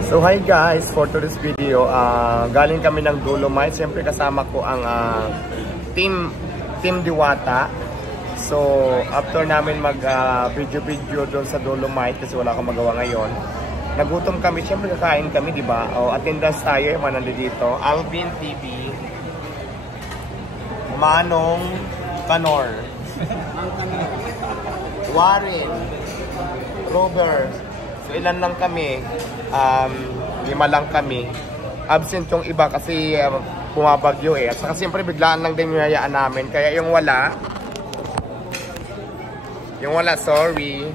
So hi guys, for today's video, galing kami ng Dolomite. Siyempre kasama ko ang team Diwata. So after namin mag video doon sa Dolomite kasi wala akong magawa ngayon, nagutom kami. Siyempre kakain kami, di ba? O attendance tayo, yung mga nandito. Alvin TV, Manong Canor, Warren, Robert. So ilan lang kami, 5 lang kami. Absent yung iba kasi bumabagyo eh. At saka siyempre biglaan lang din yung namin. Kaya yung wala, sorry.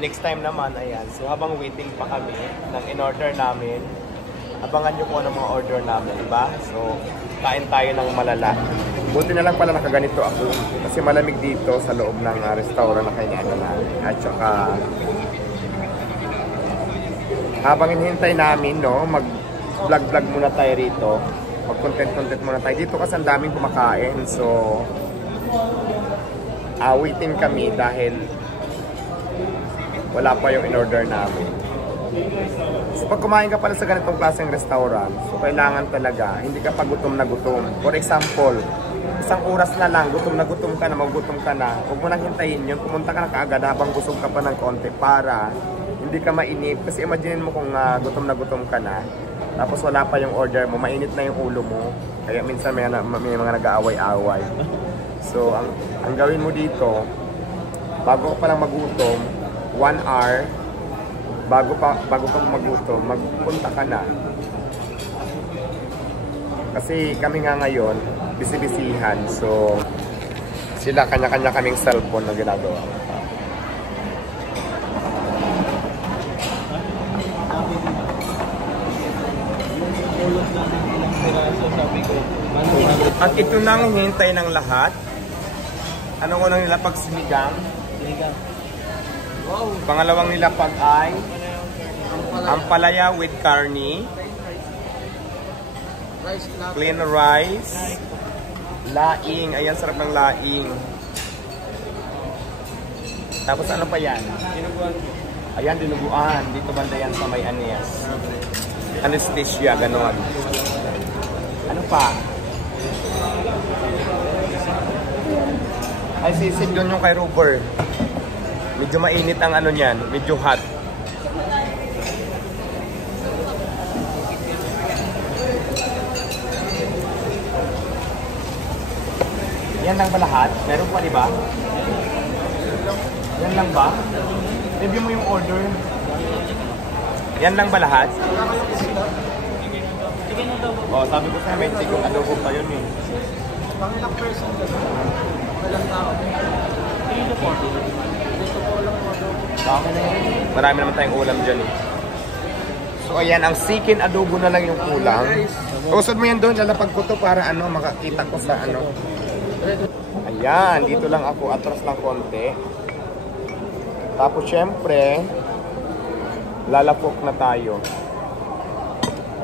Next time naman, ayan. So habang waiting pa kami ng in-order namin, abangan nyo po ng mga order namin, diba? So kain tayo ng malala. Buti na lang pala nakaganito ako kasi malamig dito sa loob ng restaurant na kailangan namin. At saka habang hinihintay namin, no, mag-vlog muna tayo rito. Mag-content muna tayo dito kasi ang daming kumakain. So, waiting kami dahil wala pa yung in-order namin. So, pag kumain ka pala sa ganitong klaseng restaurant, so kailangan talaga, hindi ka pa gutom na gutom. For example, isang oras na lang, gutom ka na, magutom ka na. Huwag mo nang hintayin yun, pumunta ka na kaagad habang busog ka pa ng konti para hindi ka mainip. Kasi imagine mo kung gutom ka na, tapos wala pa yung order mo, mainit na yung ulo mo. Kaya minsan may mga nag-aaway-away. So, ang gawin mo dito, bago ka palang magutom, 1 hour, bago ka magutom, magpunta ka na. Kasi kami nga ngayon, busy-busyhan. So, sila kanya-kanya kaming cellphone na ginagawa. At ito nang hintay ng lahat. Anong unang nilapag? Sinigang. Wow. Pangalawang nilapag ay ampalaya with carne, clean rice, laing. Ayan, sarap ng laing. Tapos ano pa yan? Dinuguan. Ayan, dinuguan. Dito banda yan sa may Anias. Anesthesia, gano'n. Ano pa? Ay, sisig doon yung kay Robert. Medyo mainit ang ano niyan. Medyo hot. Yan lang ba lahat? Meron pa, di ba? Yan lang ba? Review mo yung order. Yan lang ba lahat? Oh, sabi ko sa may sigong adobo pa yun eh. Pangilang person ka ba? Pangilang tao? 3 to 4. Gusto ko lang adobo. Marami naman tayong ulam dyan eh. So ayan, ang sikin adobo na lang yung kulang. Usod mo yan doon, lalapag ko to para ano, makakita ko sa ano. Ayan, dito lang ako, atras lang konti. Tapos syempre, lalapok na tayo.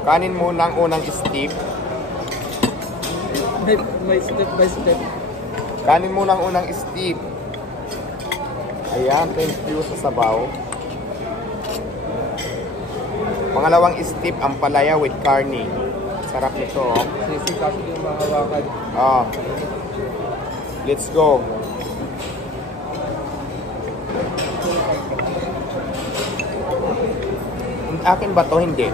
Kanin muna ang unang steep. May step by step. Kanin muna ang unang steep. Ayan, thank you sa sabaw. Pangalawang steep, ampalaya with carne. Sarap nito, oh. Sisi kasi yung mahawakan. Ah. Let's go. Akin ba to? Hindi.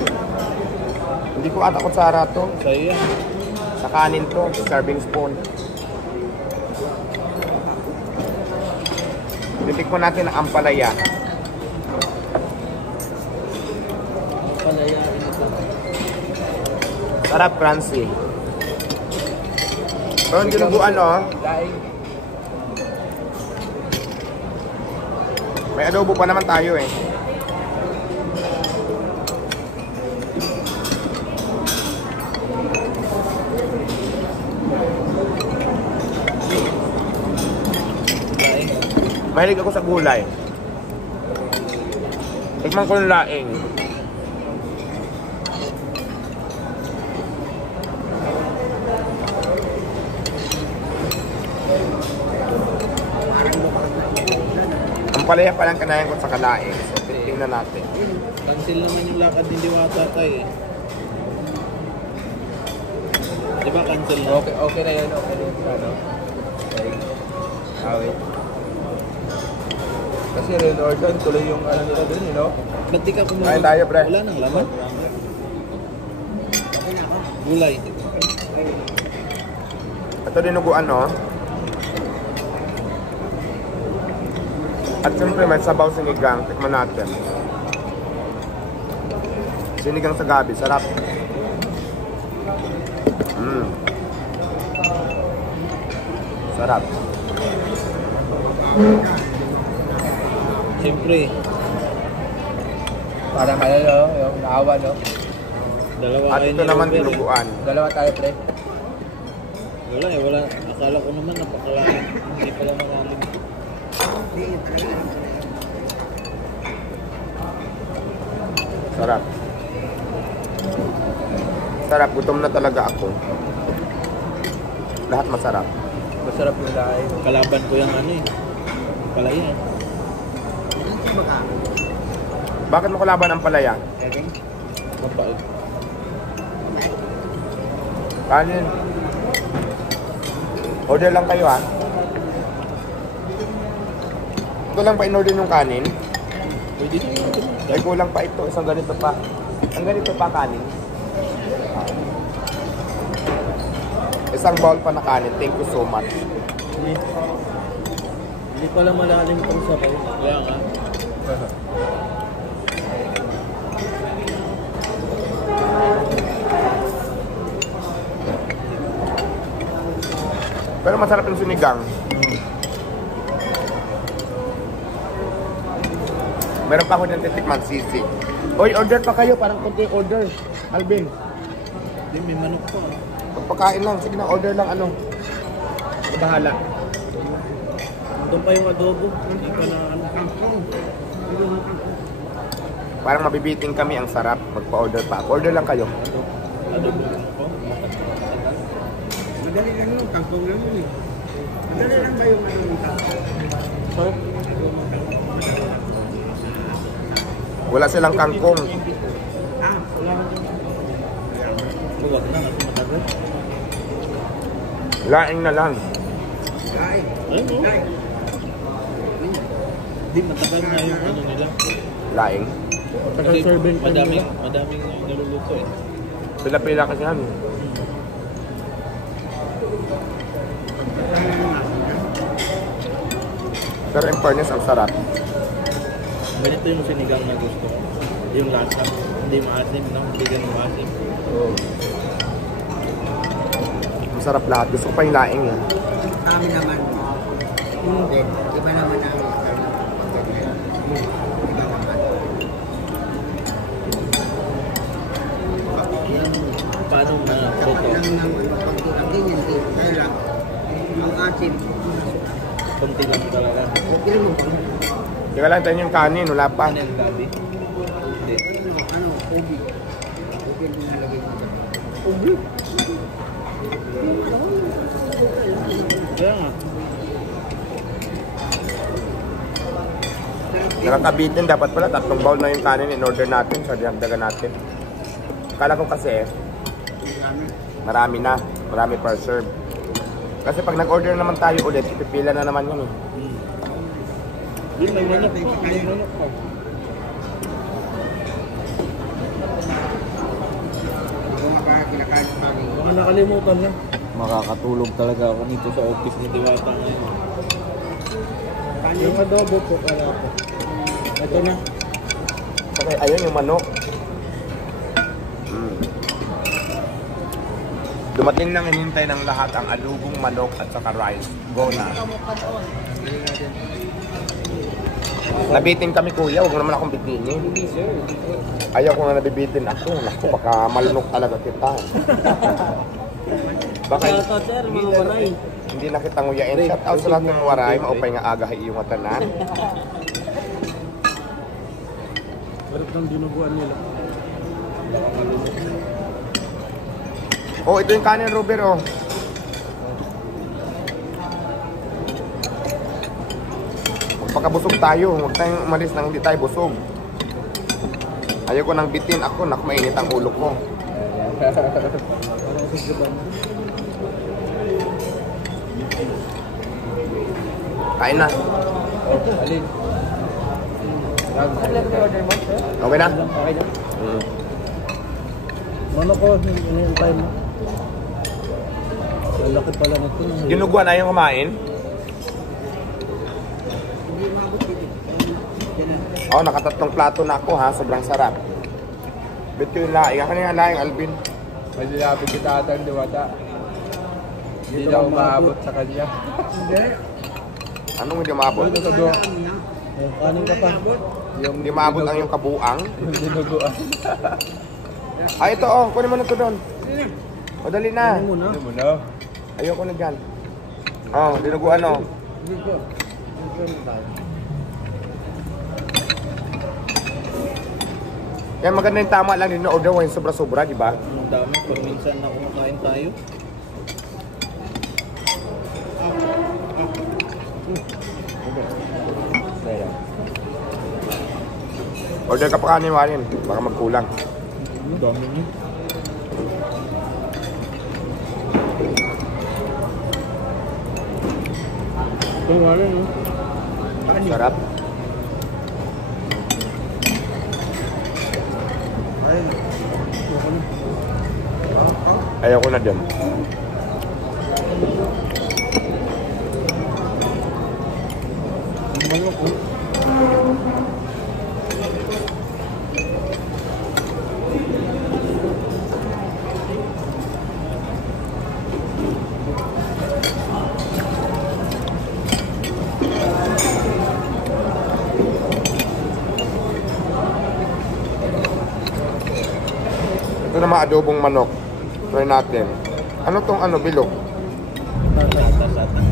Hindi ko ata kutsara to. Sa'yo yan. Sa kanin to. Serving spoon. Titikman natin ang ampalaya. Ampalaya. Sarap, crunchy. Pero hindi dinuguan, oh. May adobo pa naman tayo eh. Mahilig ako sa gulay. Tikman ko yung laing. Ang palaya pa lang kanayan ko sa kalaing. So, na natin. Cancel naman yung lakad ni Diwata tayo eh. Diba cancel na? Okay na yun, okay na yun. Ano? Okay. Awit. Kasi Red Organ, tuloy yung ano nila dun, you know? Ba't di ka kumain? Kain tayo, pre. Wala nang laman. Gulay. Ito dinuguan, no? At siyempre may sabaw sinigang. Tikman natin. Sinigang sa gabi. Sarap. Sarap. Siyempre, Parang ano, no? Yung naawa, no? dalawa At kayo ito ni naman Robert, eh. dinuguan. Dalawa tayo, pre. Wala eh, wala. Akala ko naman napakalalim. Hindi pala malalim. Sarap. Sarap. Gutom na talaga ako. Lahat masarap. Masarap yung lahay. Kalaban ko yung ano eh. Palaya eh. Bakit mo kalaban ang palaya? Mapait. Kanin. Order lang kayo, ha? Ito lang pa in-order yung kanin. Pwede na yun. Ay, kulang pa ito. Isang ganito pa. Ang ganito pa kanin. Isang bowl pa na kanin. Thank you so much. Hindi pala malalim itong sabaw. Kaya nga. Pero masarap yung sinigang. Meron pa ako ng titikman, sisig. Oy, order pa kayo. Parang konti order. Alvin. Hindi, may manok pa. Pagpakain lang. Sige na, order lang ano. Bahala. Doon pa yung adobo. Hindi pa na ano. Parang mabibiting kami. Ang sarap. Magpa-order pa. Order lang kayo. Adobo. Madali lang yun, kangkong lang yun eh. Madali lang ba yung ano yung kangkong? Sorry? Wala silang kangkong. Ah, wala. Huwag na, kasi matagal. Laing na lang. Ay, Ay, no? ay. Hindi, matagal na yung ano nila. Laing. Kasi madaming naluluto eh. Pila-pila kasi yan. Pero in fairness, ang sarap. Ganito yung sinigang na gusto ko. Yung lasa. Hindi maasim, no? Hindi ganun maasim. Masarap lahat. Gusto ko pa yung laing yan. Kami naman. Hindi. Iba naman ang iba naman. Paano na photo? Lang naman. Pagkakang hindi. Kaya lang. Yung asim. Kunti lang talaga. Okay mo. Teka lang, tayo yung kanin. Wala pa. Ano yung gabi? Hindi. Ano, ubi. Ubi ang nalagay ko. Ubi? Kaya nga. Nakakabitin. Dapat pala 3 bowl na yung kanin in order natin. So, dinagdagan natin. Kala ko kasi, marami na. Marami per serve. Kasi pag nag-order naman tayo ulit, ipipila na naman yun eh. Yun, may manok pa. May manok pa. Baka nakalimutan na. Makakatulog talaga ako nito sa office ni Diwata ngayon. Yung adobo po pala ako. Ito na. Okay, ayun yung manok. Dumating nang hinintay ng lahat ang alugong manok at saka rice. Go na. Nabitin kami kuya, huwag mo naman akong bitinin. Ayaw ko nga nabibitin ako. Naku, baka malunok talaga kita. Baka sir, mga waray. hindi na kita nguyain. Shout out sa lahat ng waray. Maupay nga aga iyong matanan. Balit ng dinuguan nila. Oh, ito yung kanin, Robert, oh. Magpakabusog tayo. Huwag tayong umalis nang hindi tayo busog. Ayoko nang bitin ako, naku mainit ang ulo ko. Kain na. Oh, alin? Ano lang order mo, sir? Okay na? Okay na. Ano ko, hinihintay mo? Ang laki pala nito. Dinuguan na yung kumain? Oh, nakatatlong plato na ako ha, sobrang sarap. Bet ko yung laing. Ako na yung laing, Alvin. May sinabi kita atang diwata. Hindi daw maabot sa kanya. Hindi. Anong hindi maabot? Ano sa doon? Kanin ka pa. Yung Hindi maabot ang yung kabuang. Yung dinuguan. Ay, ito oh, kunin mo na ito doon. O, dali na. Ano muna? Ano mo na? Ayoko na dyan. Oh, dinuguan oh. Dito. Dito tayo. Yan maganda yung tama lang din na order wine sobra-sobra, di ba? Ang dami. Pag minsan na kumakain tayo. Order ka pa kanin, Warin. Baka magkulang. Ang dami niyo. Ito nga rin, no? Sarap. Ayoko na din. Manok, oh. Ito na mga adobong manok. Try natin. Ano tong ano, bilog? Tatatas atin.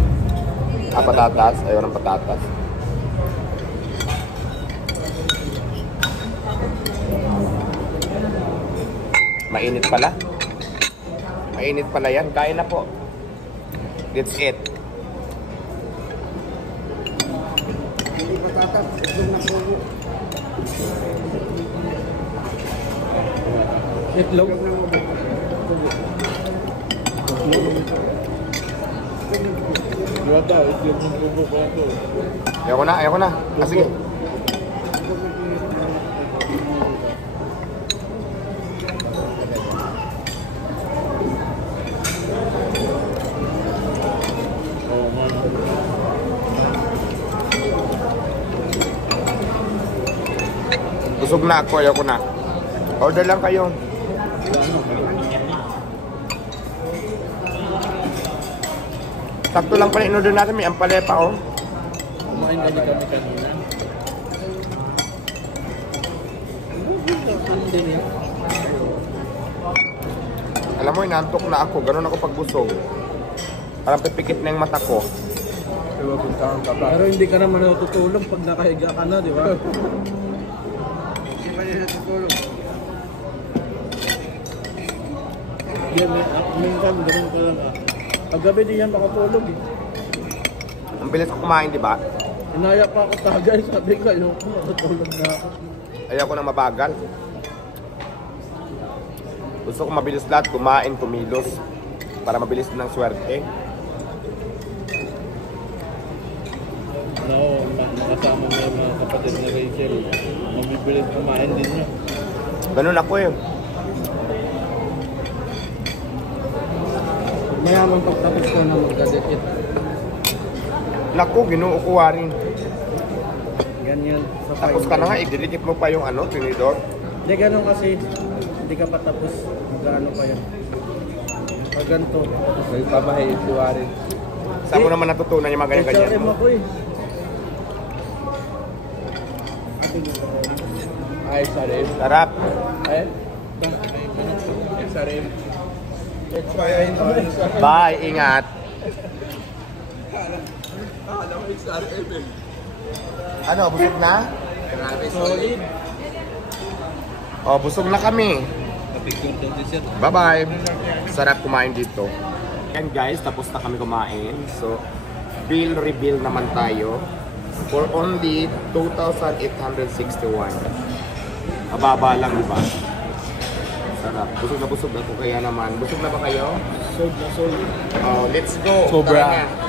Ah, patatas. Ayaw ng patatas. Mainit pala. Mainit pala yan. Kain na po. That's it. Hindi patatas. Itlog na pugo. Itlog. Itlog na pugo. Diwata, itlog ng bubo ko ito. Ayoko na, ayoko na. Ah, sige. Oo, man. Busog na ako, ayoko na. Order lang kayo. Sakto lang pala in-order natin, may ampalaya pa oh. Kumain kami kanina. Hindi niya. Alam mo, inantok na ako. Ganun ako pag busog. Parang pipikit na yung mata ko. Diba puntahan ka ba? Pero hindi ka naman natutulog pag nakahiga ka na, di ba? Hindi pa niya natutulog. Hindi, minsan ganun ka lang ah. Paggabi di yan makatulog eh. Ang bilis ko kumain, di ba? Inaya pa ako tagay, sabi ko, ayoko, matutulog na ako. Ayoko nang mabagal. Gusto ko mabilis lahat, kumain, kumilos. Para mabilis din ang swerte. No, nakasama mo yung mga kapatid na Rachel. Mabibilis kumain din niya. Ganun ako eh. Mayaman pagtapos ko na magkadikit. Naku, ginoo ko Warin. Ganyan. Tapos ka na nga, i-delete mo pa yung ano, tinidor. Hindi, ganun kasi. Hindi ka pa tapos. Magkano pa yan. Pag ganito. May pamahay si Warin. Saan mo naman natutunan yung mga ganyan-ganyan HRM mo? ako eh. Ay, SRM. Sarap. Eh? SRM. Bye, ingat. Ano, busog na? Solid. Oh, busog na kami. Napicture ng dessert. Bye-bye. Sarap kumain dito. And guys, tapos na kami kumain. So, bill reveal naman tayo for only 2,861. Mababa lang, di ba? Sarap. Busog na ako kaya naman. Busog na ba kayo? Sold na sold. Oh, let's go. Sobra. Tara na.